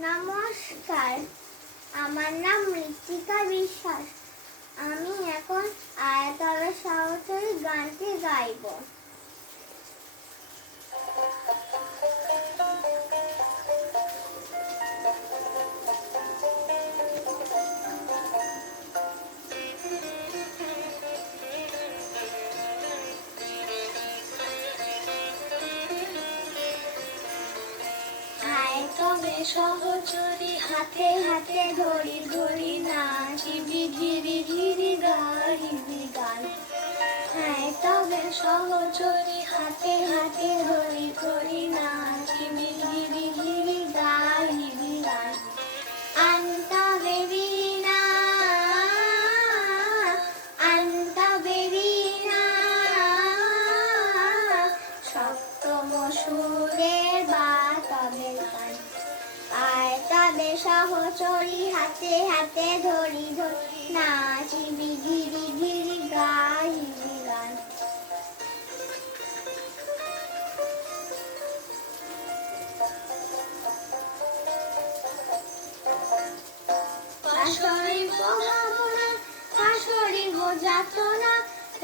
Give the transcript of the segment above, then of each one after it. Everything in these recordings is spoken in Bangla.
নমস্কার, আমার নাম মৃত্তিকা বিশ্বাস। আমি এখন আয়াতলে সহচরী গানটি গাইব। সহচরী হাতে হাতে ধরি ধরি নাচিবি ধীরে ধীরে গাইবি গান। হ্যাঁ তবে সহচরী হাতে হাতে ধরি ধরি নাচিবি ধীরে ধীরে গাইবি গান। আন্তা বেবি না, আন্তা বেবি না, সপ্তম সুরের বাতাবের গান। আয় তবে সহচরী হাতে হাতে ধরি ধরি নাচিবি ধীরে ধীরে গাইবি গান। পাশরিব ভাবনা, পাশরিব যাতনা,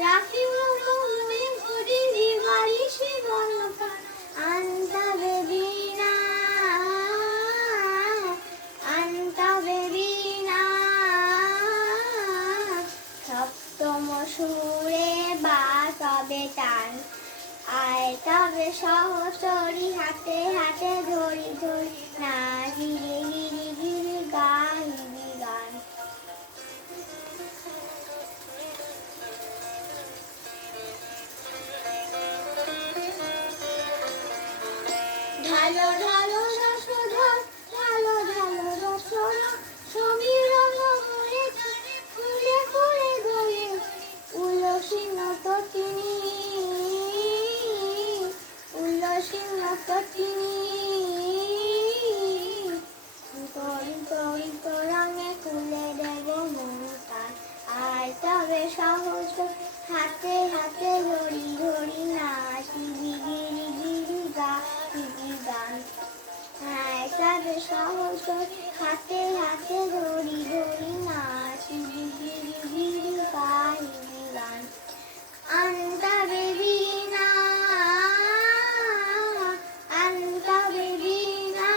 রাখিব মনে ঘুরি দিবানিশি বলকা। আন্তা বেবি না, আন্তা বেবি না, সপ্তম সুরে বাতাবে টান। আয় তবে সহচরী হাতে হাতে ধরি ধরি নাচিবি ধীরে ধীরে গাইবি গান। ঢালো ঢালো রসধর, ঢালো ঢালো রসনা, সমীর মনে ফুলে ফুলে গলে উলসিন তটিনী, উলসিন তটিনী। তরি তরি তোরঙে খুলে দেব মন প্রাণ। আয় তবে সহজ হাতে হাতে ধরি ধরি নাচিবি ধীরে ধীরে গাইবি গান। আয় তবে সহজ হাতে হাতে ধরি ধরি নাচিবি ধীরে ধীরে গাইবি গান। আন্তা বেবি না, আন্তা বেবি না,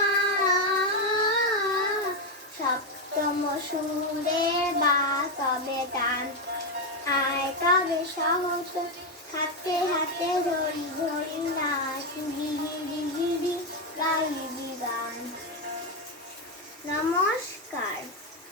সপ্তম সুরে বাতাবে টান। আয় তবে সহজ হাতে হাতে ধরি ধরি নাচিবি ধীরে ধীরে গাইবি গান।